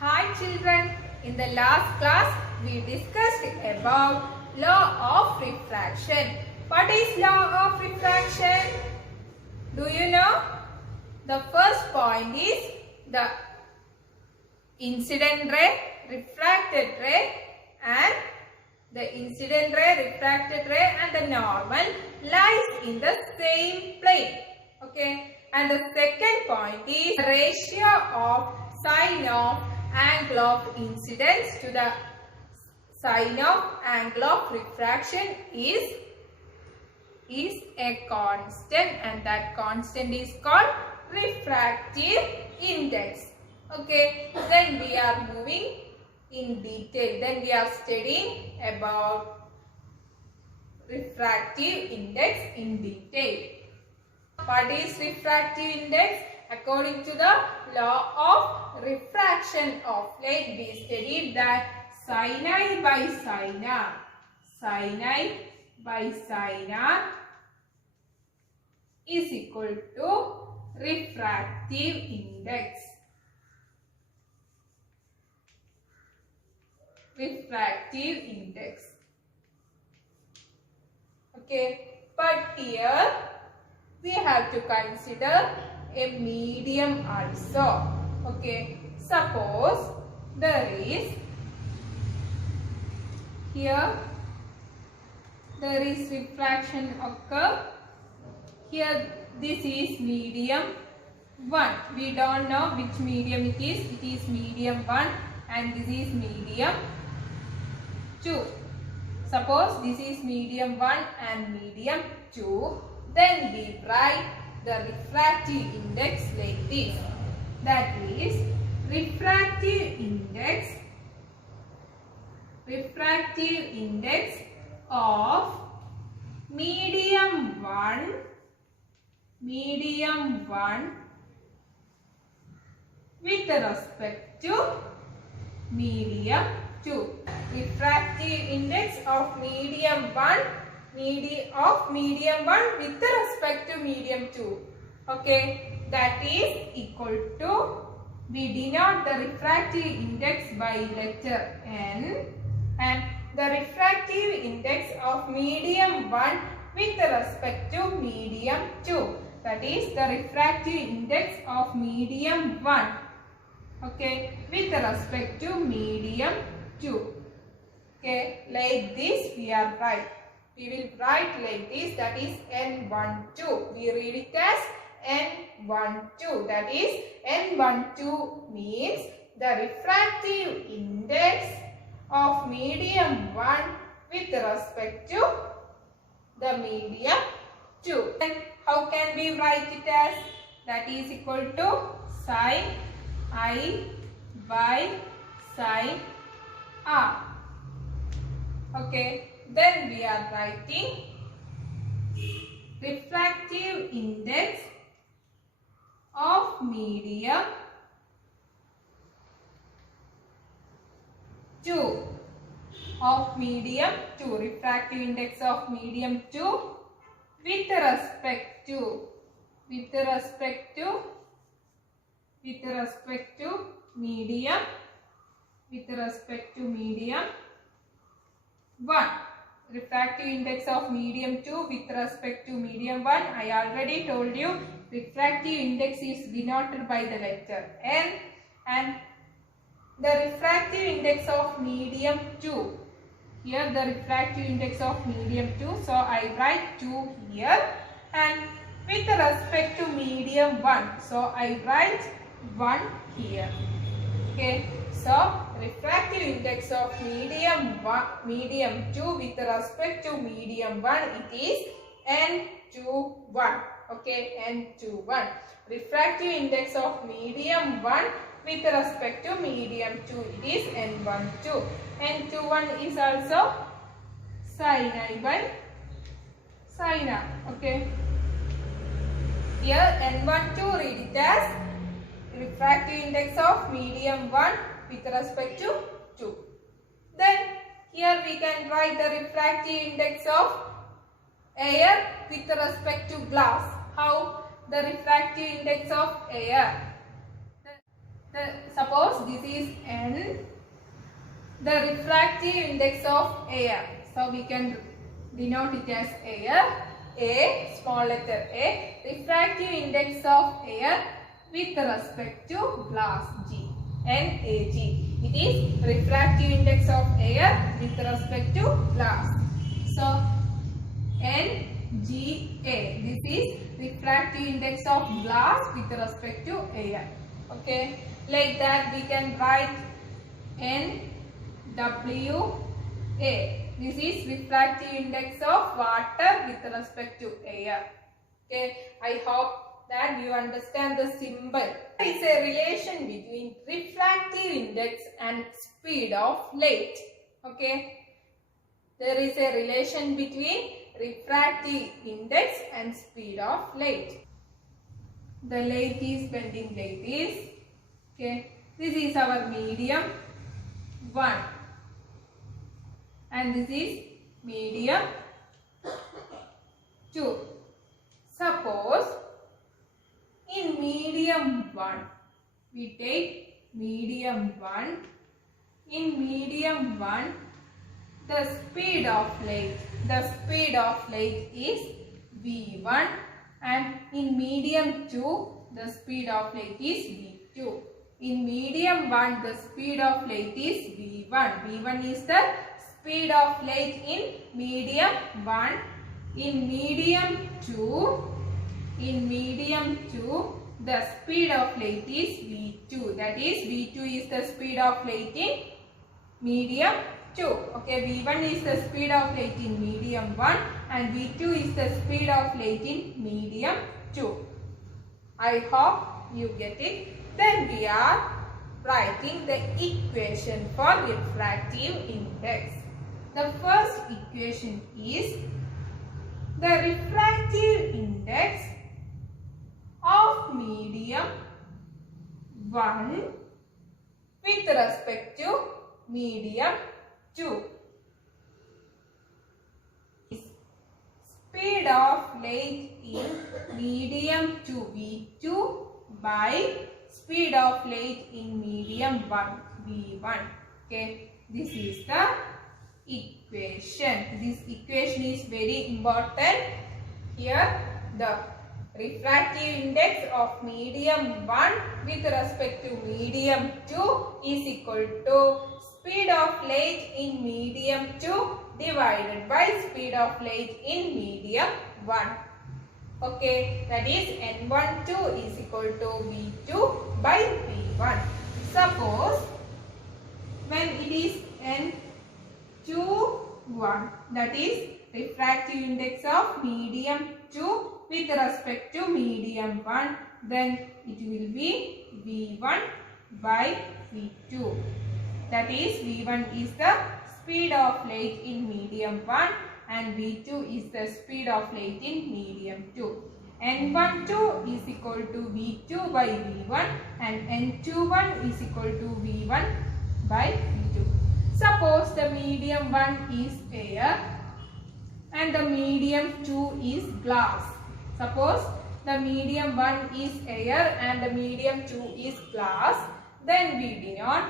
Hi children, in the last class we discussed about law of refraction. What is law of refraction? Do you know? The first point is the incident ray, refracted ray, and the incident ray, refracted ray and the normal lies in the same plane. Okay. And the second point is the ratio of sine of angle of incidence to the sine of angle of refraction is a constant, and that constant is called refractive index. Okay, then we are moving in detail. Then we are studying about refractive index in detail. What is refractive index? According to the law of refraction of light, we studied that sin I by sin R, sin I by sin R is equal to refractive index. Refractive index. Okay, but here we have to consider a medium also. Okay, suppose there is refraction occur. Here this is medium 1. We don't know which medium it is. It is medium 1 and this is medium 2. Suppose this is medium 1 and medium 2. Then we write the refractive index like this. That is refractive index of medium 1 with respect to medium 2. Refractive index of medium 1 with respect to medium 2. Okay, that is equal to, we denote the refractive index by letter N, and the refractive index of medium 1 with respect to medium 2. That is the refractive index of medium 1. Okay, with respect to medium 2. Okay, like this we are right. We will write like this, that is N12. We read it as N12. That is N12 means the refractive index of medium 1 with respect to the medium 2. And how can we write it as? That is equal to sin I by sin R. Okay. Then we are writing refractive index of medium 2. Refractive index of medium 2 with respect to medium 1. Refractive index of medium 2 with respect to medium 1. I already told you refractive index is denoted by the letter N, and the refractive index of medium 2. Here the refractive index of medium 2. So I write 2 here, and with respect to medium 1. So I write 1 here. Okay. So refractive index of medium 2 with respect to medium 1, it is N21. Okay, N21. Refractive index of medium 1 with respect to medium 2, it is N12. N21 is also sin I by sin R. Okay. Here N12 read it as refractive index of medium 1 with respect to 2. Then here we can write the refractive index of air with respect to glass. How? The refractive index of air. Suppose this is N, the refractive index of air. So we can denote it as air. A, small letter A, refractive index of air with respect to glass, G, NAG. It is refractive index of air with respect to glass. So NGA, this is refractive index of glass with respect to air. Okay, like that we can write NWA. This is refractive index of water with respect to air. Okay, I hope that you understand the symbol. There is a relation between refractive index and speed of light. Okay, there is a relation between refractive index and speed of light. The light is bending like this. Okay, this is our medium 1 and this is medium 2. Suppose in medium 1, we take medium 1. In medium 1, the speed of light is V1, and in medium 2, the speed of light is V2. In medium 1, the speed of light is V1. V1 is the speed of light in medium 1. In medium 2, the speed of light is V2. That is, V2 is the speed of light in medium 2. Okay, V1 is the speed of light in medium 1 and V2 is the speed of light in medium 2. I hope you get it. Then we are writing the equation for refractive index. The first equation is the refractive index of medium 1 with respect to medium 2. Speed of light in medium 2 V2 by speed of light in medium 1 V1. Okay, this is the equation. This equation is very important. Here the refractive index of medium 1 with respect to medium 2 is equal to speed of light in medium 2 divided by speed of light in medium 1. Okay, that is N12 is equal to V2 by V1. Suppose when it is N21, that is refractive index of medium 2 with respect to medium 1, then it will be V1 by V2. That is, V1 is the speed of light in medium 1 and V2 is the speed of light in medium 2. N12 is equal to V2 by V1 and N21 is equal to V1 by V2. Suppose the medium 1 is air and the medium 2 is glass. Suppose the medium 1 is air and the medium 2 is glass, then we denote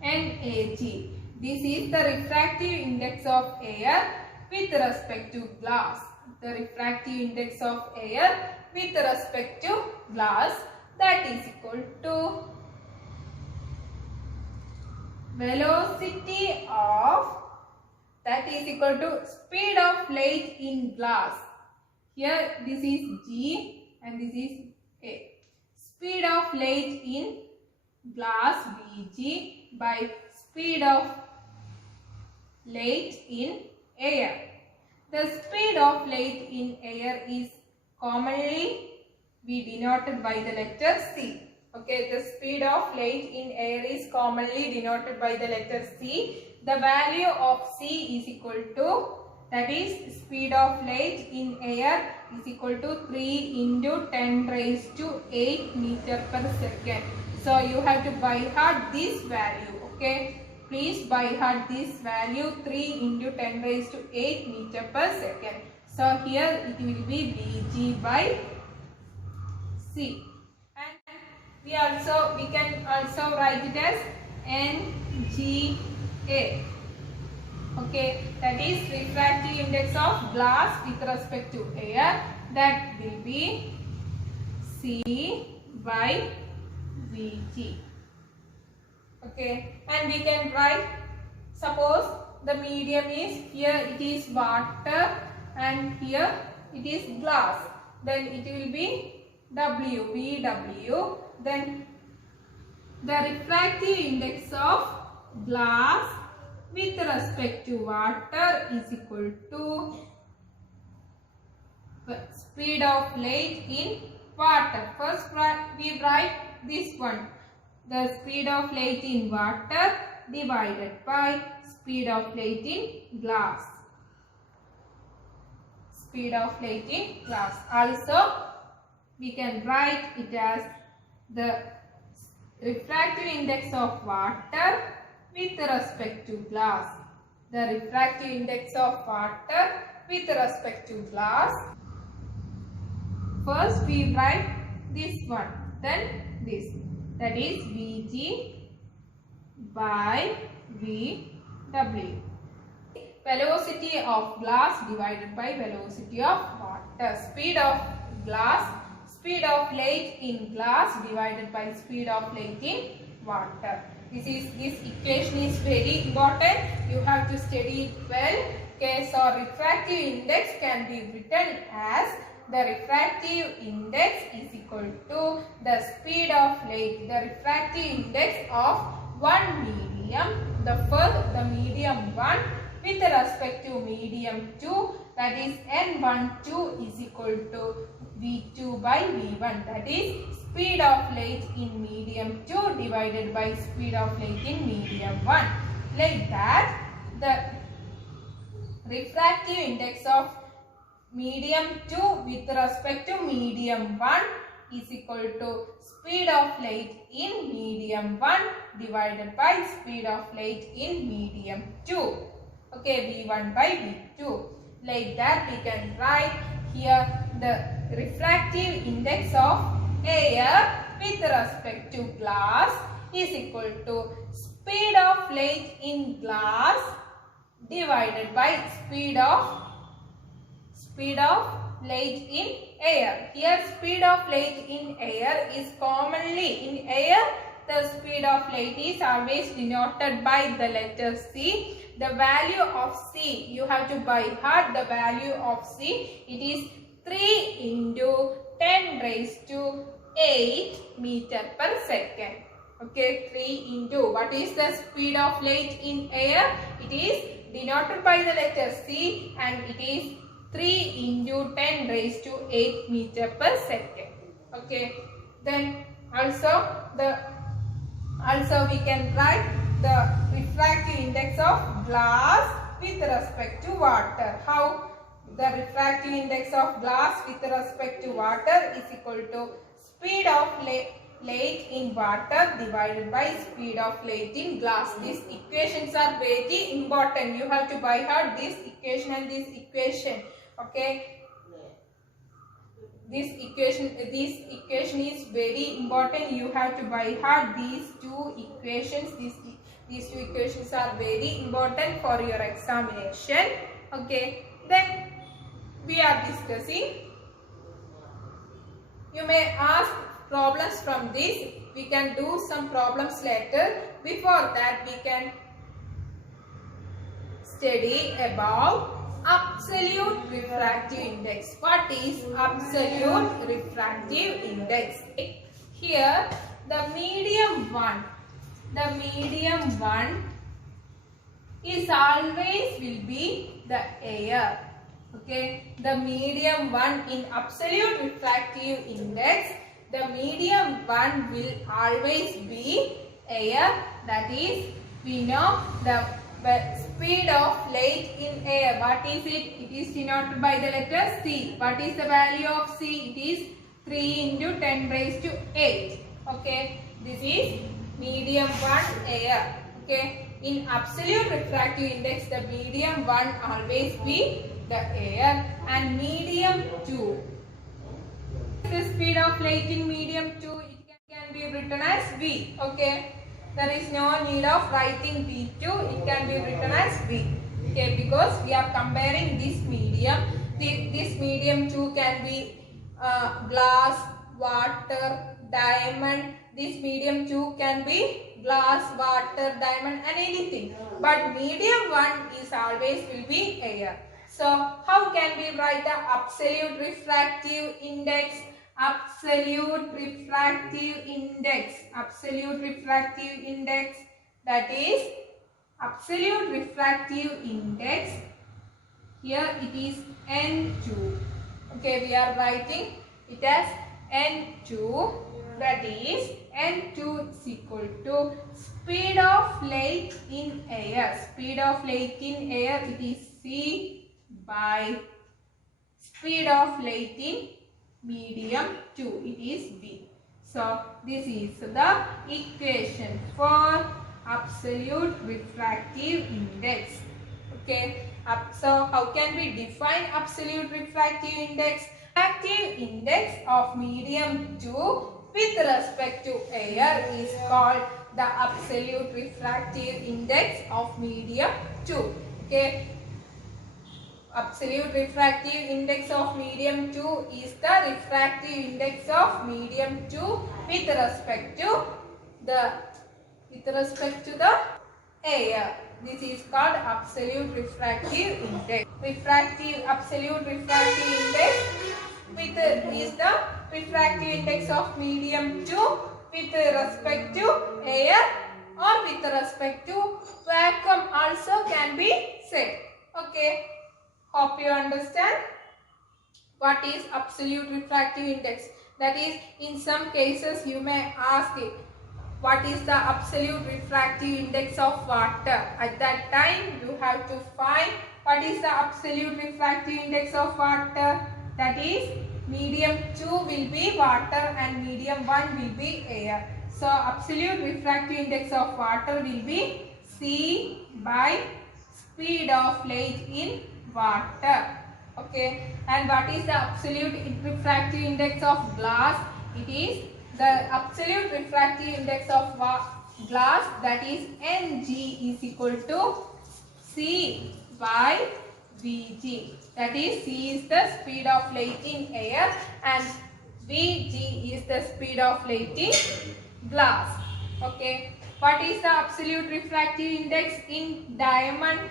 NAG. This is the refractive index of air with respect to glass. The refractive index of air with respect to glass, that is equal to velocity of, that is equal to speed of light in glass. Here this is G and this is A. Speed of light in glass Vg by speed of light in air. The speed of light in air is commonly denoted by the letter C. Okay, the speed of light in air is commonly denoted by the letter C. The value of C is equal to, that is, speed of light in air is equal to 3 into 10 raised to 8 meter per second. So you have to by heart this value. Okay, please by heart this value, 3 into 10 raised to 8 meter per second. So here it will be Vg by C. And we can also write it as NGA. Okay, that is refractive index of glass with respect to air. That will be C by Vg. Okay, and we can write, suppose the medium is, here it is water and here it is glass, then it will be Vw. Then the refractive index of glass with respect to water is equal to speed of light in water. First we write this one, the speed of light in water divided by speed of light in glass. Speed of light in glass. Also we can write it as the refractive index of water with respect to glass. The refractive index of water with respect to glass. First we write this one, then this. That is Vg by Vw. Velocity of glass divided by velocity of water. Speed of glass, speed of light in glass divided by speed of light in water. This equation is very important. You have to study it well. Okay, so refractive index can be written as the refractive index is equal to the speed of light, the refractive index of one medium, the medium 1 with respect to medium 2, that is N12 is equal to V2 by V1, that is speed of light in medium 2 divided by speed of light in medium 1. Like that, the refractive index of medium 2 with respect to medium 1 is equal to speed of light in medium 1 divided by speed of light in medium 2. Okay, V1 by V2. Like that we can write here the refractive index of air with respect to glass is equal to speed of light in glass divided by speed of light in air. Here speed of light in air is commonly in air. The speed of light is always denoted by the letter C. The value of C, you have to by heart the value of C. It is 3 into 10 raised to 8 meter per second. Okay, 3 into, what is the speed of light in air? It is denoted by the letter C and it is 3 into 10 raised to 8 meter per second. Okay, then also we can write the refractive index of glass with respect to water. How? The refractive index of glass with respect to water is equal to speed of light in water divided by speed of light in glass. These equations are very important. You have to by heart this equation and this equation. Okay, this equation is very important. You have to by heart these two equations. These two equations are very important for your examination. Okay, then we are discussing. You may ask problems from this. We can do some problems later. Before that, we can study about absolute refractive index. What is absolute refractive index? Here the medium 1 is always will be the air. Okay, the medium 1 in absolute refractive index, the medium 1 will always be air. That is, we know the speed of light in air. What is it? It is denoted by the letter C. What is the value of C? It is 3 into 10 raised to 8. Okay, this is medium 1 air. Okay, in absolute refractive index, the medium 1 always be the air, and medium 2. The speed of light in medium 2, it can be written as V. Okay. There is no need of writing V2. It can be written as V. Okay, because we are comparing this medium. This medium 2 can be glass, water, diamond. This medium 2 can be glass, water, diamond and anything. But medium 1 is always will be air. So how can we write the absolute refractive index? Absolute refractive index. Absolute refractive index, that is absolute refractive index. Here it is N2. Okay, we are writing it as N2. That is N2 is equal to speed of light in air. Speed of light in air, it is C by speed of light in medium 2. It is V. So this is the equation for absolute refractive index. Okay. So how can we define absolute refractive index? Refractive index of medium 2 with respect to air is called the absolute refractive index of medium 2. Okay. Absolute refractive index of medium 2 is the refractive index of medium 2 with respect to the air. This is called absolute refractive index. Absolute refractive index is the refractive index of medium 2 with respect to air or with respect to vacuum also can be said. Okay. Hope you understand what is absolute refractive index. That is, in some cases you may ask it, what is the absolute refractive index of water? At that time you have to find what is the absolute refractive index of water. That is, medium 2 will be water and medium 1 will be air. So absolute refractive index of water will be C by speed of light in water. Okay. And what is the absolute refractive index of glass? It is the absolute refractive index of glass, that is Ng is equal to C by Vg. That is, C is the speed of light in air and Vg is the speed of light in glass. Okay. What is the absolute refractive index in diamond?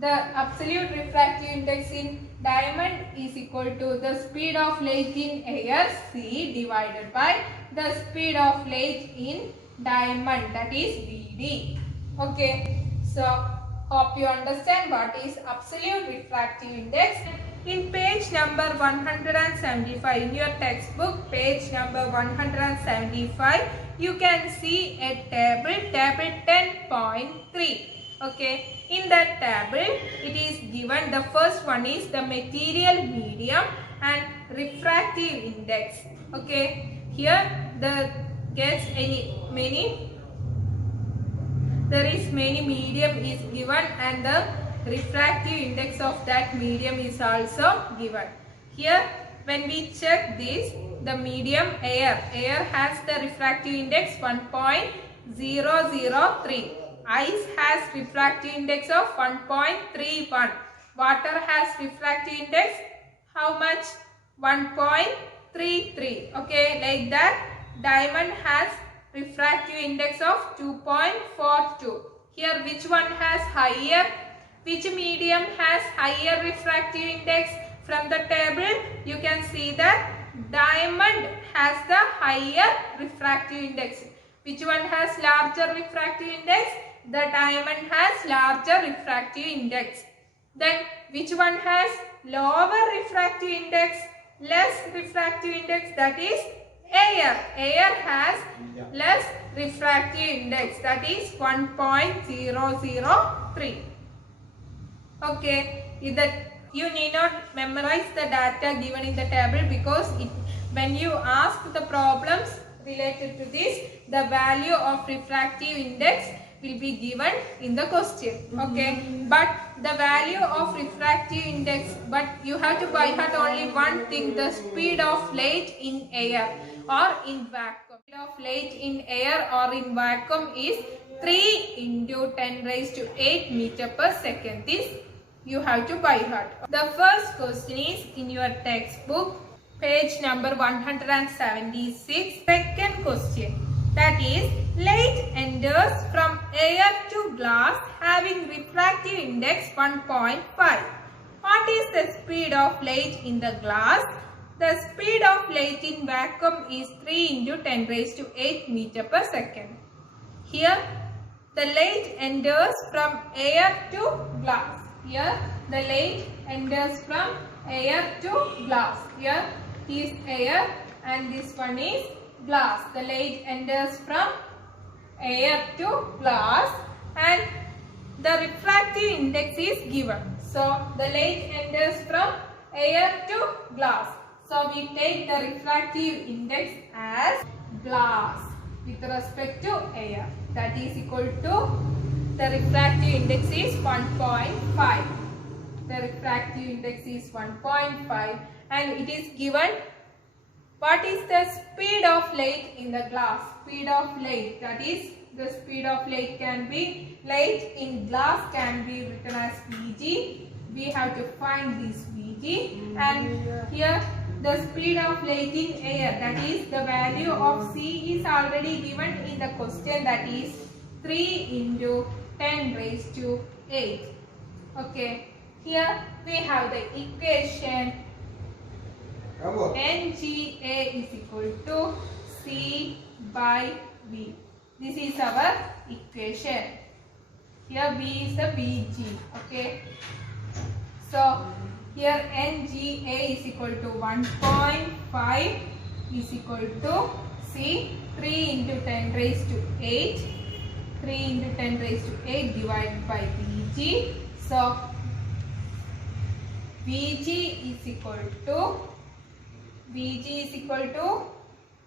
The absolute refractive index in diamond is equal to the speed of light in air C divided by the speed of light in diamond, that is Vd. Okay. So hope you understand what is absolute refractive index. In page number 175 in your textbook, page number 175, you can see a table 10.3. Okay. In that table, it is given, the first one is the material medium and refractive index. Okay. Here there is many medium is given and the refractive index of that medium is also given. Here when we check this, the medium air has the refractive index 1.003. Ice has refractive index of 1.31. Water has refractive index how much? 1.33. Okay, like that. Diamond has refractive index of 2.42. Here which one has higher? Which medium has higher refractive index? From the table you can see that diamond has the higher refractive index. Which one has larger refractive index? The diamond has larger refractive index. Then which one has lower refractive index? Less refractive index, that is air. Air has less refractive index, that is 1.003. Okay, you need not memorize the data given in the table because when you ask the problems related to this, the value of refractive index will be given in the question. Okay, but the value of refractive index, but you have to by heart only one thing, the speed of light in air. or in vacuum. Speed of light in air or in vacuum is 3 into 10 raised to 8 meter per second. This you have to by heart. The first question is in your textbook, page number 176. Second question, that is, light enters from air to glass having refractive index 1.5. What is the speed of light in the glass? The speed of light in vacuum is 3 into 10 raised to 8 meter per second. Here the light enters from air to glass. Here the light enters from air to glass. Here is air and this one is glass. The light enters from air to glass and the refractive index is given. So the light enters from air to glass. So we take the refractive index as glass with respect to air. That is equal to, the refractive index is 1.5. The refractive index is 1.5 and it is given what is the speed of light in the glass. Speed of light, that is, the speed of light can be, light in glass can be written as Vg. We have to find this Vg, and here the speed of light in air, that is, the value of C is already given in the question, that is 3 into 10 raised to 8. Okay, here we have the equation NGA is equal to C by V. This is our equation. Here V is the Vg. Okay. So here NGA is equal to 1.5 is equal to C 3 into 10 raised to 8. 3 into 10 raised to 8 divided by Vg. So Vg is equal to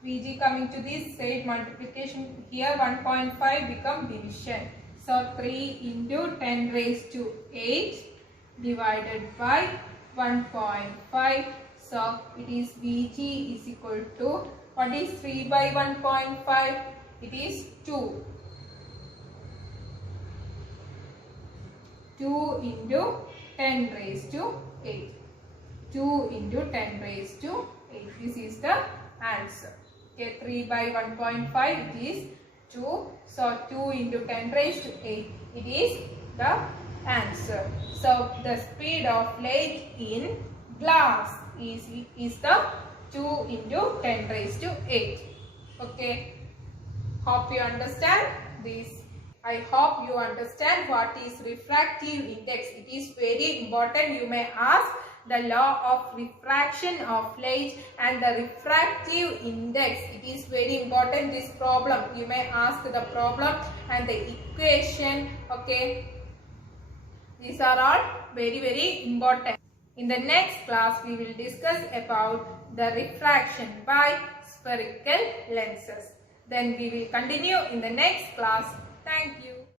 Vg coming to this side multiplication, here 1.5 become division. So 3 into 10 raised to 8 divided by 1.5. So it is Vg is equal to, what is 3 by 1.5? It is 2. 2 into 10 raised to 8. 2 into 10 raised to 8. This is the answer. Okay, 3 by 1.5 it is 2. So 2 into 10 raised to 8. It is the answer. So the speed of light in glass is the 2 into 10 raised to 8. Okay. Hope you understand this. I hope you understand what is refractive index. It is very important. You may ask the law of refraction of light and the refractive index. It is very important, this problem. You may ask the problem and the equation. Okay. These are all very important. In the next class, we will discuss about the refraction by spherical lenses. Then we will continue in the next class. Thank you.